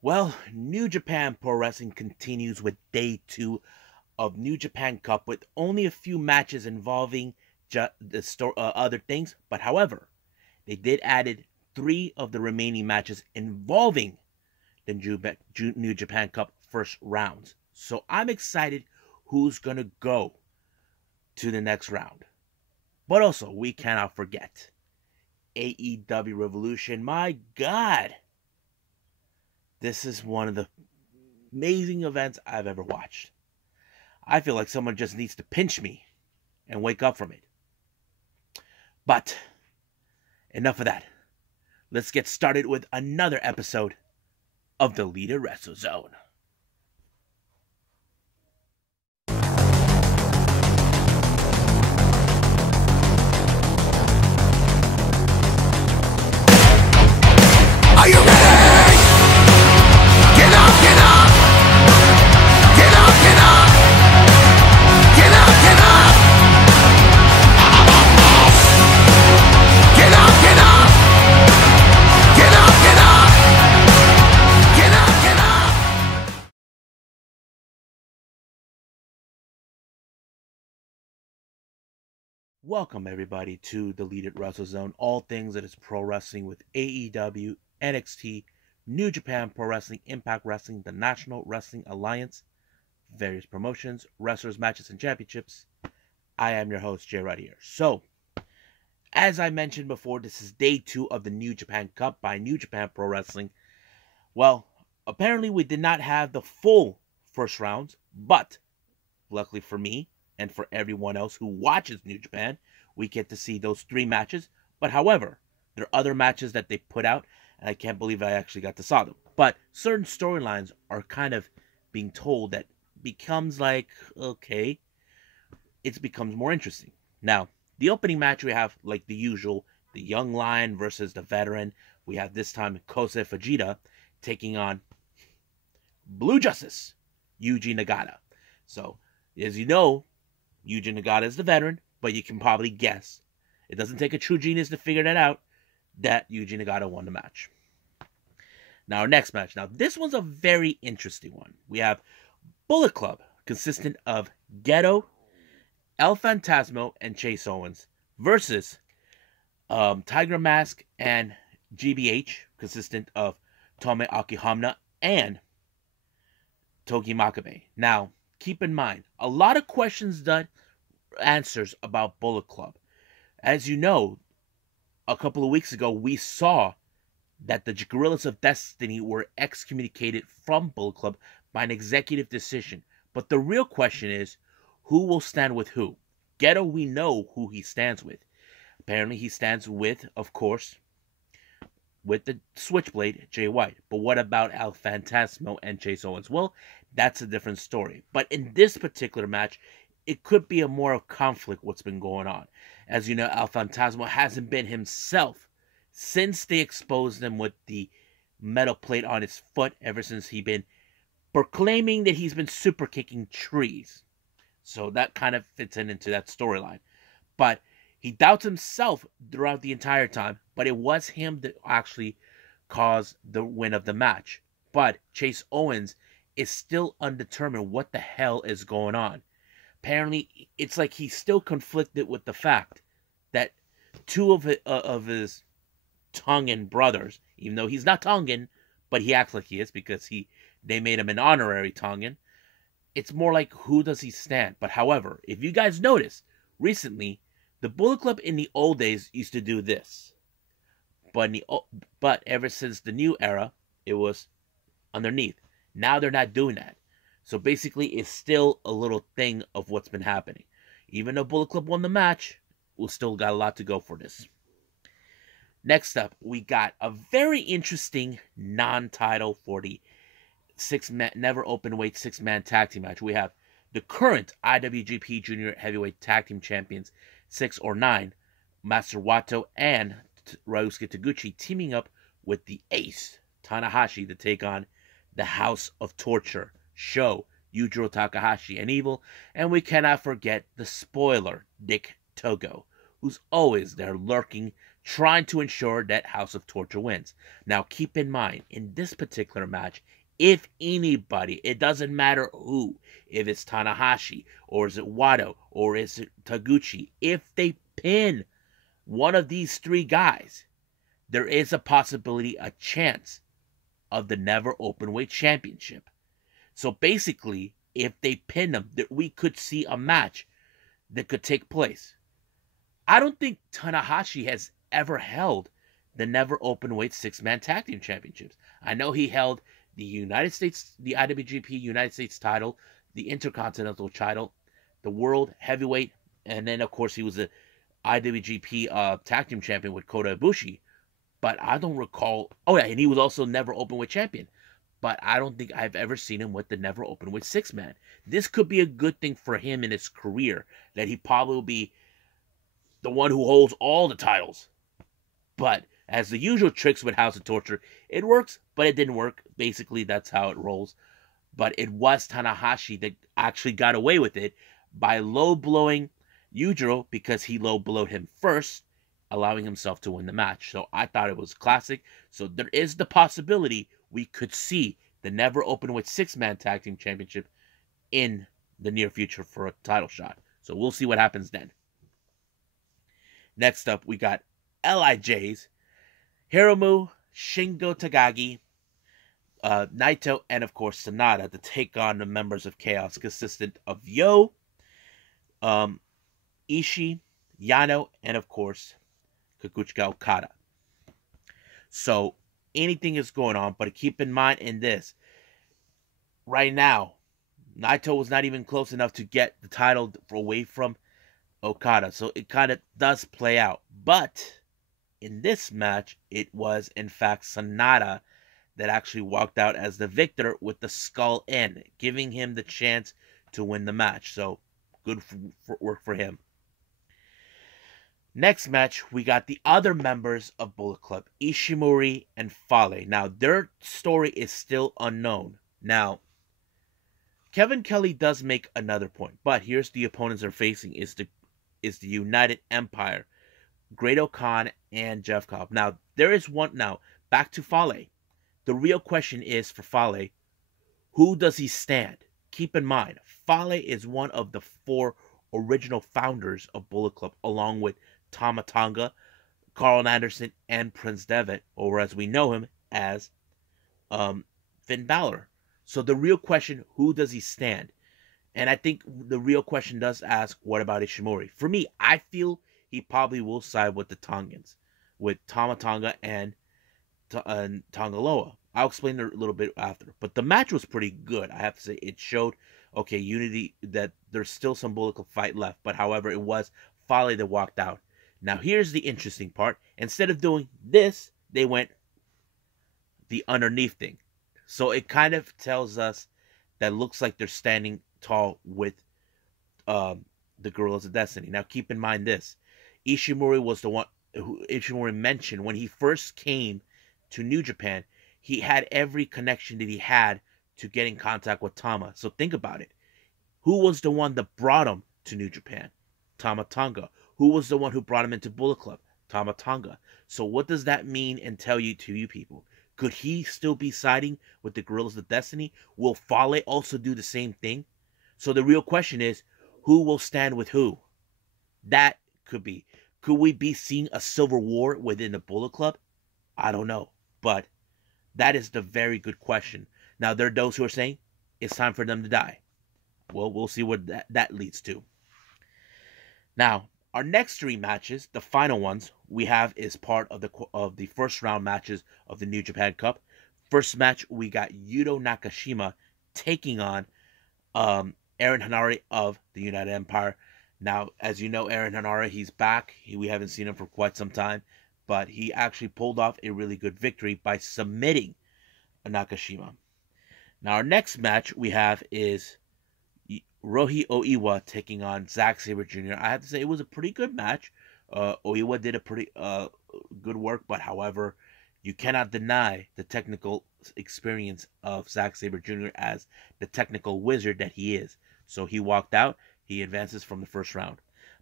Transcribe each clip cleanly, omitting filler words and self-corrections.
Well, New Japan Pro Wrestling continues with day 2 of New Japan Cup with only a few matches involving other things. But however, they did added 3 of the remaining matches involving the New Japan Cup first rounds. So I'm excited who's going to go to the next round. But also, we cannot forget AEW Revolution. My God! This is one of the amazing events I've ever watched. I feel like someone just needs to pinch me and wake up from it. But enough of that. Let's get started with another episode of the Leader Wrestle Zone. Are you ready? Get up, get up! Get up, get up! Get up, get up! Get up, get up! Get up, get up! Get up, get up! Welcome everybody to the Leader Wrestle Zone. All things that is pro wrestling with AEW, NXT, New Japan Pro Wrestling, Impact Wrestling, the National Wrestling Alliance, various promotions, wrestlers, matches, and championships. I am your host, Jay right here. So, as I mentioned before, this is day 2 of the New Japan Cup by New Japan Pro Wrestling. Well, apparently we did not have the full first rounds, but luckily for me and for everyone else who watches New Japan, we get to see those 3 matches. But however, there are other matches that they put out, and I can't believe I actually got to saw them. But certain storylines are kind of being told that becomes like, okay, it becomes more interesting. Now, the opening match we have, like the usual, the young lion versus the veteran. We have this time Kosei Fujita taking on Blue Justice, Yuji Nagata. So, as you know, Yuji Nagata is the veteran, but you can probably guess. It doesn't take a true genius to figure that out, that Yuji Nagata won the match. Now, our next match. Now, this one's a very interesting one. We have Bullet Club, consistent of Geto, El Phantasmo, and Chase Owens, versus Tiger Mask and GBH, consistent of Tome Akihama and Togi Makabe. Now, keep in mind, a lot of questions done answers about Bullet Club. As you know, a couple of weeks ago, we saw that the Guerrillas of Destiny were excommunicated from Bullet Club by an executive decision. But the real question is, who will stand with who? Geto, we know who he stands with. Apparently, he stands with, of course, with the Switchblade, Jay White. But what about El Phantasmo and Chase Owens? Well, that's a different story. But in this particular match, it could be a more of conflict what's been going on. As you know, El Phantasmo hasn't been himself since they exposed him with the metal plate on his foot, ever since he's been proclaiming that he's been super kicking trees. So that kind of fits into that storyline. But he doubts himself throughout the entire time, but it was him that actually caused the win of the match. But Chase Owens is still undetermined what the hell is going on. Apparently, it's like he's still conflicted with the fact that 2 of his Tongan brothers, even though he's not Tongan, but he acts like he is because they made him an honorary Tongan. It's more like, who does he stand? But however, if you guys notice, recently, the Bullet Club in the old days used to do this. But ever since the new era, it was underneath. Now they're not doing that. So basically, it's still a little thing of what's been happening. Even though Bullet Club won the match, we'll still got a lot to go for this. Next up, we got a very interesting non-title for the never open weight 6-man tag team match. We have the current IWGP Junior Heavyweight Tag Team Champions 6 or 9, Master Wato and Ryusuke Taguchi, teaming up with the Ace Tanahashi to take on the House of Torture, Sho, Yujiro Takahashi, and Evil. And we cannot forget the spoiler, Dick Togo, who's always there lurking, trying to ensure that House of Torture wins. Now, keep in mind, in this particular match, if anybody, it doesn't matter who, if it's Tanahashi, or is it Wado, or is it Taguchi, if they pin one of these three guys, there is a possibility, a chance of the Never Openweight Championship. So basically, if they pin them, that we could see a match that could take place. I don't think Tanahashi has ever held the Never Openweight 6-man tag team championships. I know he held the United States, the IWGP United States title, the Intercontinental title, the World Heavyweight, and then of course he was the IWGP tag team champion with Kota Ibushi. But I don't recall. Oh yeah, and he was also Never Openweight champion. But I don't think I've ever seen him with the Never Openweight 6-man. This could be a good thing for him in his career, that he probably will be the one who holds all the titles. But as the usual tricks with House of Torture, it works, but it didn't work. Basically, that's how it rolls. But it was Tanahashi that actually got away with it by low-blowing Yujiro, because he low-blowed him first, allowing himself to win the match. So I thought it was classic. So there is the possibility we could see the Never Openweight 6-man tag team championship in the near future for a title shot. So we'll see what happens then. Next up, we got LIJs, Hiromu, Shingo Takagi, Naito, and of course Sonata to take on the members of Chaos, consistent of Yo, Ishii, Yano, and of course Kazuchika Okada. So anything is going on, but keep in mind in this, right now, Naito was not even close enough to get the title away from Okada, so it kind of does play out. But in this match, it was in fact Sonata that actually walked out as the victor with the skull in, giving him the chance to win the match. So good work for him. Next match, we got the other members of Bullet Club, Ishimori and Foley. Now, their story is still unknown. Now, Kevin Kelly does make another point, but here's the opponents they're facing is the United Empire, Great Khan and Jeff Cobb. Now, there is one. Now, back to Foley. The real question is for Foley, who does he stand? Keep in mind, Foley is one of the 4 original founders of Bullet Club, along with Tama Tonga, Carl Anderson, and Prince Devitt, or as we know him as Finn Balor. So the real question, who does he stand? And I think the real question does ask, what about Ishimori? For me, I feel he probably will side with the Tongans, with Tama Tonga and Tongaloa. I'll explain a little bit after. But the match was pretty good. I have to say, it showed, okay, unity, that there's still some Bullet Club fight left. But however, it was Foley that walked out. Now, here's the interesting part. Instead of doing this, they went the underneath thing. So it kind of tells us that looks like they're standing tall with the Guerrillas of Destiny. Now, keep in mind this. Ishimori was the one who Ishimori mentioned when he first came to New Japan. He had every connection that he had to get in contact with Tama. So think about it. Who was the one that brought him to New Japan? Tama Tonga. Who was the one who brought him into Bullet Club? Tama Tonga. So what does that mean and tell you to you people? Could he still be siding with the Guerrillas of Destiny? Will Fale also do the same thing? So the real question is, who will stand with who? That could be. Could we be seeing a civil war within the Bullet Club? I don't know. But that is the very good question. Now, there are those who are saying it's time for them to die. Well, we'll see what that leads to. Now, our next 3 matches, the final ones we have, is part of the first round matches of the New Japan Cup. First match, we got Yuto Nakashima taking on Aaron Hanare of the United Empire. Now, as you know, Aaron Hanare, he's back. We haven't seen him for quite some time, but he actually pulled off a really good victory by submitting Nakashima. Now, our next match we have is Rohi Oiwa taking on Zack Sabre Jr. I have to say it was a pretty good match. Oiwa did a pretty good work, but however, you cannot deny the technical experience of Zack Sabre Jr. as the technical wizard that he is. So he walked out. He advances from the first round.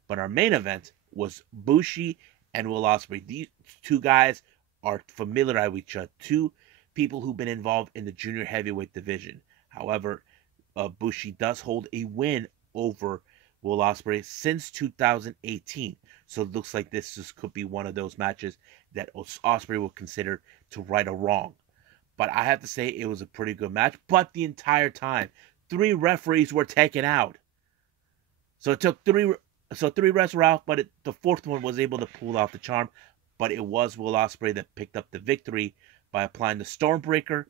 But our main event was Bushi and Will Ospreay. These two guys are familiar with each other. Two people who've been involved in the junior heavyweight division. However, Bushi does hold a win over Will Ospreay since 2018. So it looks like this could be one of those matches that Ospreay will consider to right a wrong. But I have to say it was a pretty good match. But the entire time, 3 referees were taken out. So it took 3 refs were out, but the 4th one was able to pull off the charm. But it was Will Ospreay that picked up the victory by applying the Stormbreaker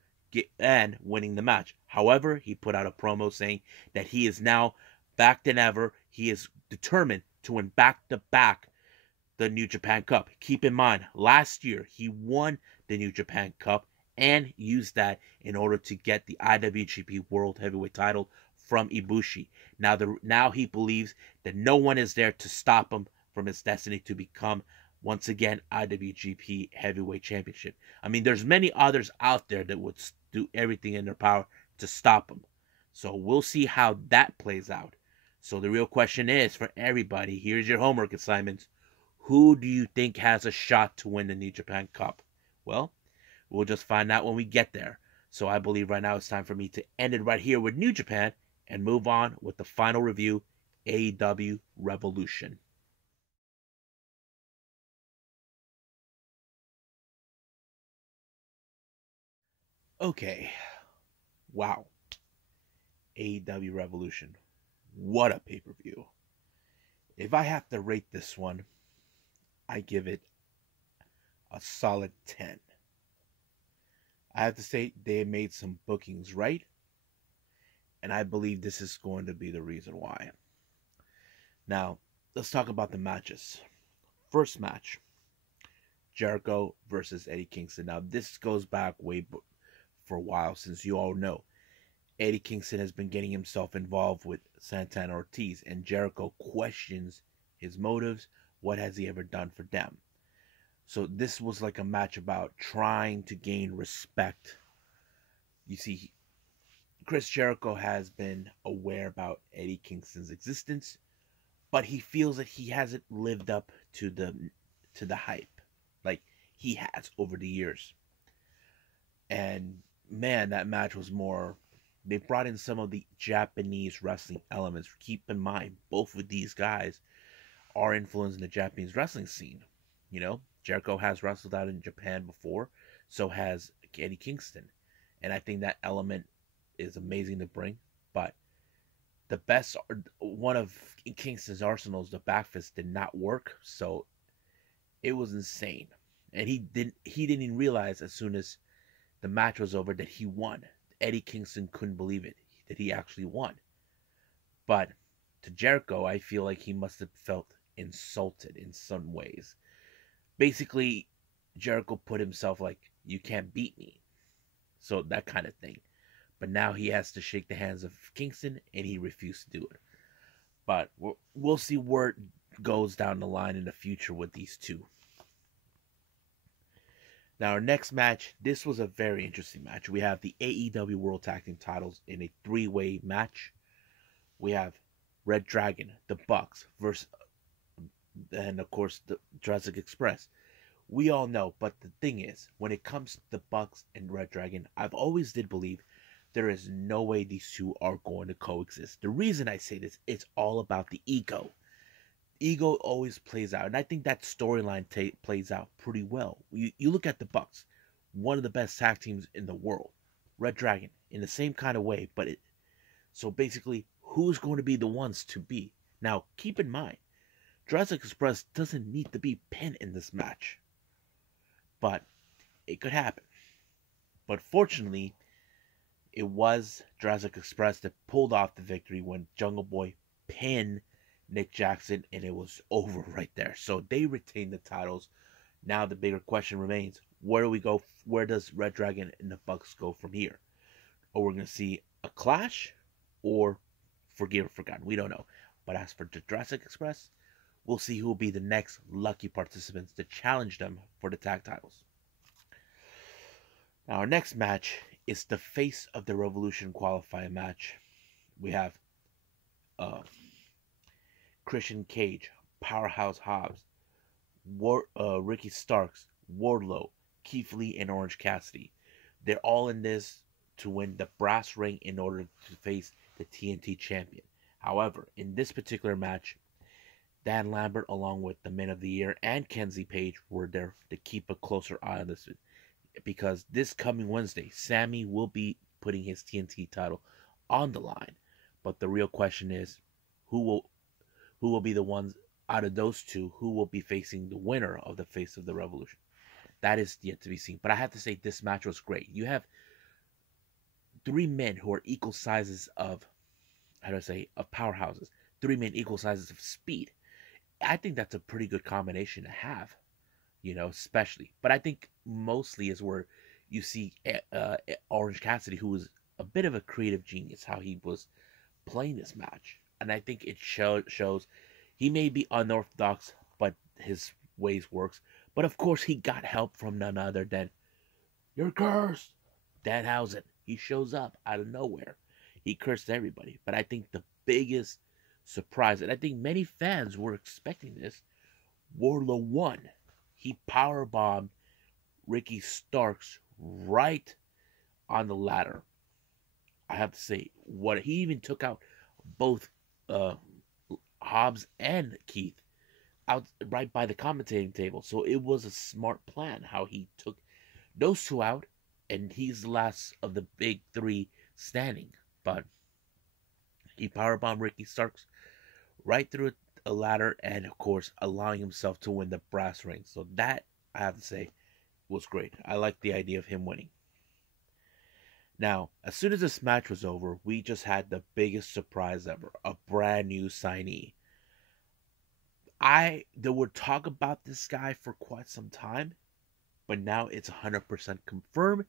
and winning the match. However, he put out a promo saying that he is now back than ever. He is determined to win back-to-back the New Japan Cup. Keep in mind, last year he won the New Japan Cup and used that in order to get the IWGP World Heavyweight title from Ibushi. Now he believes that no one is there to stop him from his destiny to become once again IWGP Heavyweight Championship. I mean, there's many others out there that would do everything in their power to stop him. So we'll see how that plays out. So the real question is for everybody, here's your homework assignments. Who do you think has a shot to win the New Japan Cup? Well, we'll just find out when we get there. So I believe right now it's time for me to end it right here with New Japan and move on with the final review, AEW Revolution. Okay. Wow. AEW Revolution. What a pay-per-view. If I have to rate this one, I give it a solid 10. I have to say they made some bookings right, and I believe this is going to be the reason why. Now, let's talk about the matches. First match, Jericho versus Eddie Kingston. Now, this goes back for a while, since you all know Eddie Kingston has been getting himself involved with Santana Ortiz, and Jericho questions his motives. What has he ever done for them? So this was like a match about trying to gain respect. You see, Chris Jericho has been aware about Eddie Kingston's existence, but he feels that he hasn't lived up to the hype like he has over the years. And man, that match was more. They brought in some of the Japanese wrestling elements. Keep in mind, both of these guys are influencing the Japanese wrestling scene. You know, Jericho has wrestled out in Japan before, so has Eddie Kingston. And I think that element is amazing to bring. But the best, one of Kingston's arsenals, the back fist, did not work. So it was insane. And he didn't even realize as soon as the match was over that he won. Eddie Kingston couldn't believe it, that he actually won. But to Jericho, I feel like he must have felt insulted in some ways. Basically, Jericho put himself like, you can't beat me. So that kind of thing. But now he has to shake the hands of Kingston, and he refused to do it. But we'll see where it goes down the line in the future with these two. Now, our next match, this was a very interesting match. We have the AEW World Tag Titles in a 3-way match. We have Red Dragon, the Bucks, versus, and of course, the Jurassic Express. We all know, but the thing is, when it comes to the Bucks and Red Dragon, I've always did believe there is no way these two are going to coexist. The reason I say this, it's all about the ego. Ego always plays out, and I think that storyline plays out pretty well. You look at the Bucks, one of the best tag teams in the world. Red Dragon, in the same kind of way, so basically, who's going to be the ones to be? Now, keep in mind, Jurassic Express doesn't need to be pinned in this match, but it could happen. But fortunately, it was Jurassic Express that pulled off the victory when Jungle Boy pinned Nick Jackson, and it was over right there. So they retained the titles. Now the bigger question remains, where do we go? Where does Red Dragon and the Bucks go from here? Or we're going to see a clash, or forgive or forgotten. We don't know. But as for the Jurassic Express, we'll see who will be the next lucky participants to challenge them for the tag titles. Now our next match is the Face of the Revolution qualifying match. We have Christian Cage, Powerhouse Hobbs Ricky Starks, Wardlow, Keith Lee, and Orange Cassidy. They're all in this to win the brass ring in order to face the TNT champion. However, in this particular match, Dan Lambert, along with the Men of the Year and Kenzie Page, were there to keep a closer eye on this, because this coming Wednesday, Sammy will be putting his TNT title on the line. But the real question is, who will be the ones out of those two who will be facing the winner of the Face of the Revolution? That is yet to be seen. But I have to say, this match was great. You have three men who are equal sizes of, how do I say, of powerhouses. Three men equal sizes of speed. I think that's a pretty good combination to have, especially. But I think mostly is where you see Orange Cassidy, who was a bit of a creative genius, how he was playing this match. And I think it shows he may be unorthodox, but his ways works. But of course, he got help from none other than, "You're cursed!" Danhausen. He shows up out of nowhere. He cursed everybody. But I think the biggest surprise, and I think many fans were expecting this, Wardlow won. He powerbombed Ricky Starks right on the ladder. I have to say, what he even took out both Hobbs and Keith out right by the commentating table. So it was a smart plan how he took those two out, and he's the last of the big three standing. But he powerbombed Ricky Starks right through a ladder, and of course allowing himself to win the brass ring. So that, I have to say, was great. I like the idea of him winning. Now, as soon as this match was over, we just had the biggest surprise ever, a brand new signee. There were talk about this guy for quite some time, but now it's 100% confirmed.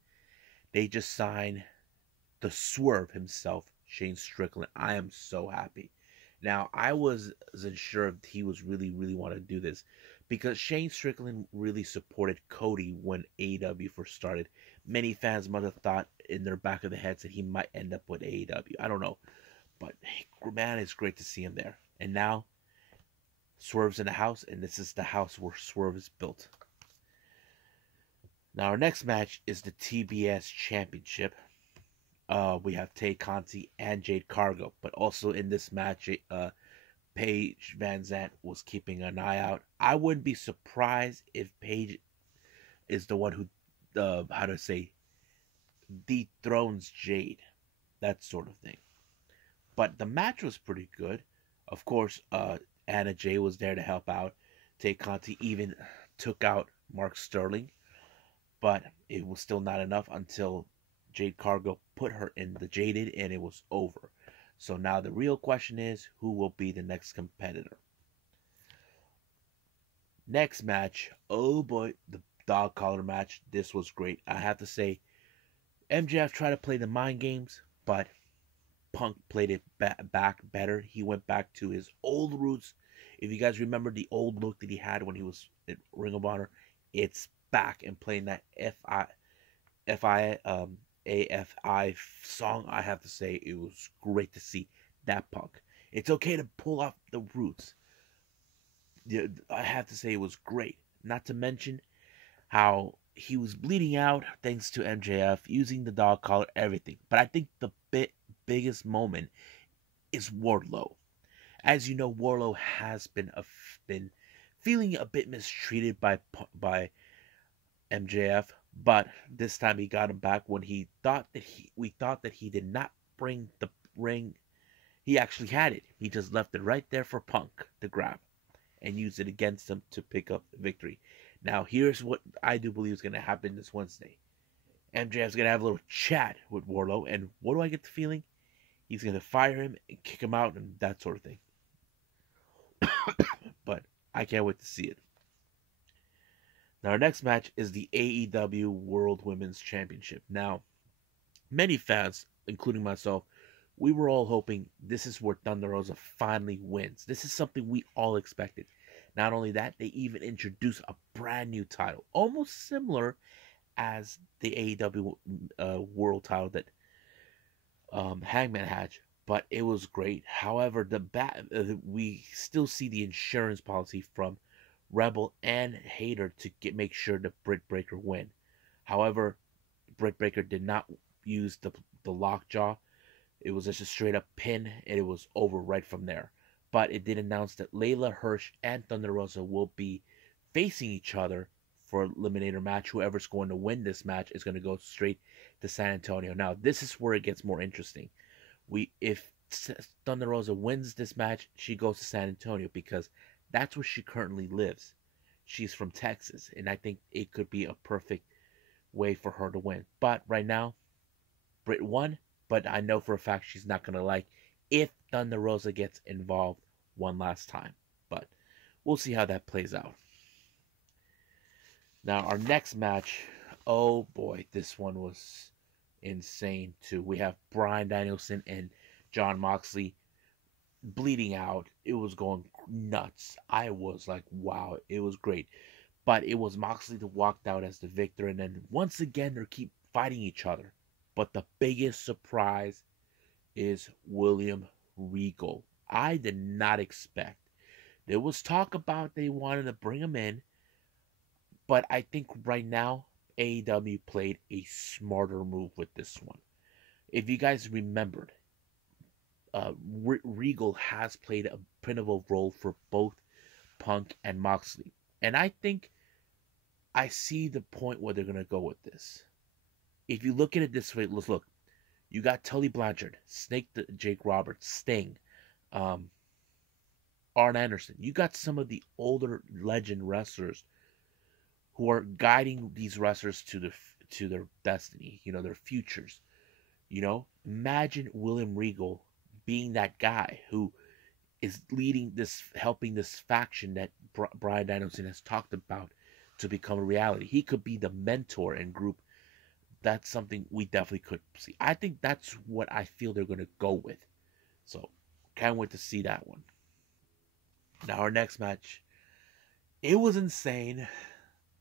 They just signed the Swerve himself, Shane Strickland. I am so happy. Now, I wasn't sure if he was really want to do this, because Shane Strickland really supported Cody when AEW first started. Many fans might have thought in their back of the heads that he might end up with AEW. I don't know. But, man, it's great to see him there. And now, Swerve's in the house, and this is the house where Swerve is built. Now, our next match is the TBS Championship. We have Tay Conti and Jade Cargill. But also in this match, Paige Van Zandt was keeping an eye out. I wouldn't be surprised if Paige is the one who, dethrones Jade. That sort of thing. But the match was pretty good. Of course, Anna Jay was there to help out. Tay Conti even took out Mark Sterling. But it was still not enough until Jade Cargill put her in the Jaded, and it was over. So now the real question is, who will be the next competitor? Next match, oh boy, the dog collar match. This was great. I have to say, MJF tried to play the mind games, but Punk played it back better. He went back to his old roots. If you guys remember the old look that he had when he was in Ring of Honor, it's back and playing that AFI song. I have to say, it was great to see that Punk. It's okay to pull off the roots. I have to say, it was great. Not to mention how he was bleeding out thanks to MJF using the dog collar, everything. But I think the biggest moment is Wardlow. As you know, Wardlow has been feeling a bit mistreated by MJF, but this time he got him back when we thought that he did not bring the ring. He actually had it. He just left it right there for Punk to grab and use it against him to pick up the victory. Now, here's what I do believe is going to happen this Wednesday. MJF's going to have a little chat with Wardlow, and what do I get the feeling? He's going to fire him and kick him out and that sort of thing. But I can't wait to see it. Now, our next match is the AEW World Women's Championship. Now, many fans, including myself, we were all hoping this is where Thunder Rosa finally wins. This is something we all expected. Not only that, they even introduced a brand new title, almost similar as the AEW World title that Hangman had, but it was great. However, we still see the insurance policy from Rebel and Hayter to make sure the Britt Breaker win. However, Britt Breaker did not use the lockjaw. It was just a straight up pin, and it was over right from there. But it did announce that Layla Hirsch and Thunder Rosa will be facing each other for an eliminator match. Whoever's going to win this match is going to go straight to San Antonio. Now, this is where it gets more interesting. If Thunder Rosa wins this match, she goes to San Antonio because that's where she currently lives. She's from Texas, and I think it could be a perfect way for her to win. But right now, Britt won, but I know for a fact she's not going to like if Thunder Rosa gets involved one last time. But we'll see how that plays out. Now, our next match, oh boy, this one was insane too. We have Bryan Danielson and Jon Moxley bleeding out. It was going nuts. I was like, wow, it was great. But it was Moxley that walked out as the victor, and then once again they keep fighting each other. But the biggest surprise is William Regal. I did not expect. There was talk about they wanted to bring him in, but I think right now AEW played a smarter move with this one. If you guys remembered, Regal has played a pivotal role for both Punk and Moxley. And I think I see the point where they're going to go with this. If you look at it this way, let's look. You got Tully Blanchard, Jake Roberts, Sting, Arn Anderson. You got some of the older legend wrestlers who are guiding these wrestlers to their destiny, their futures. Imagine William Regal being that guy who is leading this, helping this faction that Bryan Danielson has talked about to become a reality. He could be the mentor and group. That's something we definitely could see. I think that's what I feel they're going to go with. So, can't wait to see that one. Now, our next match. It was insane.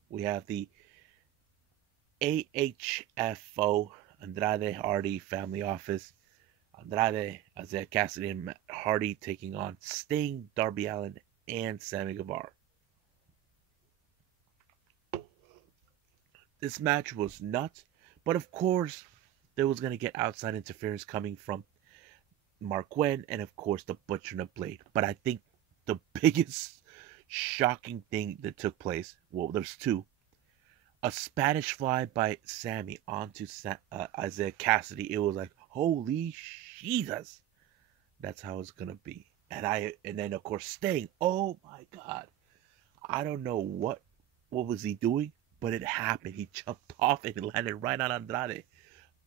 We have the AHFO, Andrade Hardy Family Office. Andrade, Isaiah Cassidy, and Matt Hardy taking on Sting, Darby Allin, and Sammy Guevara. This match was nuts, but of course, there was going to get outside interference coming from Mark Quinn and, of course, the Butcher and the Blade. But I think the biggest shocking thing that took place, well, there's two. A Spanish fly by Sammy onto Isaiah Cassidy. It was like, holy Jesus. That's how it's going to be. And then, of course, Sting. Oh, my God. I don't know what was he doing, but it happened. He jumped off and landed right on Andrade.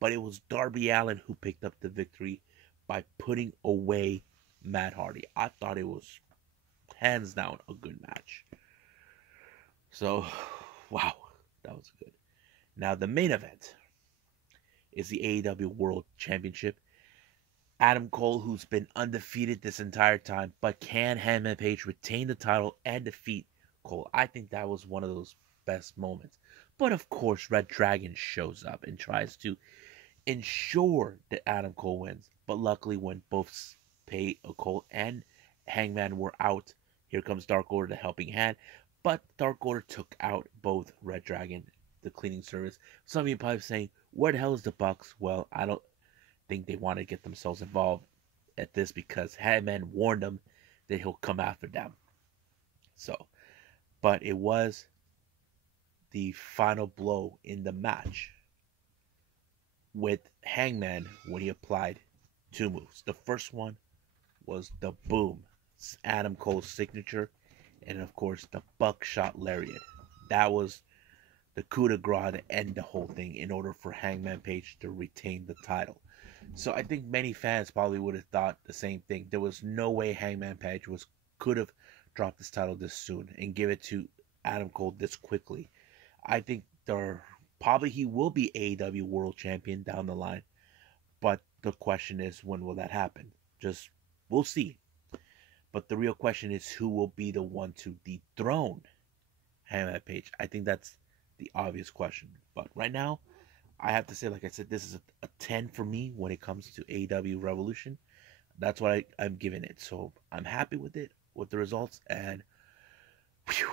But it was Darby Allin who picked up the victory by putting away Matt Hardy. I thought it was hands down a good match. So, wow, that was good. Now, the main event is the AEW World Championship. Adam Cole, who's been undefeated this entire time, but can Hangman Page retain the title and defeat Cole? I think that was one of those best moments. But of course, Red Dragon shows up and tries to ensure that Adam Cole wins. But luckily, when both Cole and Hangman were out, here comes Dark Order, the helping hand. But Dark Order took out both Red Dragon, the cleaning service. Some of you probably saying, where the hell is the Bucks? Well, I don't think they want to get themselves involved at this because Hangman warned them that he'll come after them. So, but it was the final blow in the match with Hangman when he applied two moves. The first one was the boom, Adam Cole's signature, and of course the buckshot lariat. That was the coup de grace to end the whole thing in order for Hangman Page to retain the title. So I think many fans probably would have thought the same thing. There was no way Hangman Page could have dropped this title this soon and give it to Adam Cole this quickly. I think he will be AEW World Champion down the line. But the question is, when will that happen? We'll see. But the real question is, who will be the one to dethrone Hangman Page? I think that's the obvious question. But right now, I have to say, like I said, this is a 10 for me when it comes to AEW Revolution. That's what I'm giving it. So I'm happy with it, with the results, and whew,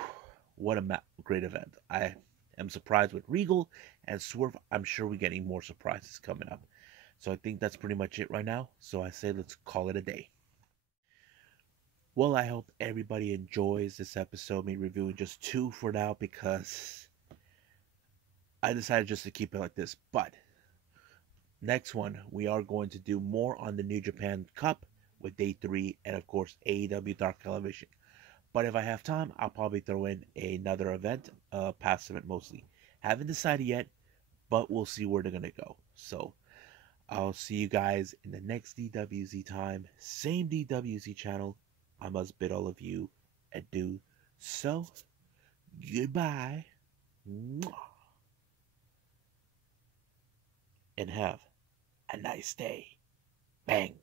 what a great event. I am surprised with Regal and Swerve. I'm sure we're getting more surprises coming up. So I think that's pretty much it right now. So I say let's call it a day. Well, I hope everybody enjoys this episode, me reviewing just 2 for now because I decided just to keep it like this. But next one, we are going to do more on the New Japan Cup with Day 3 and, of course, AEW Dark Elevation. But if I have time, I'll probably throw in another event, past event mostly. Haven't decided yet, but we'll see where they're going to go. So I'll see you guys in the next DWZ time. Same DWZ channel. I must bid all of you adieu. So, goodbye. And have a nice day. Bang.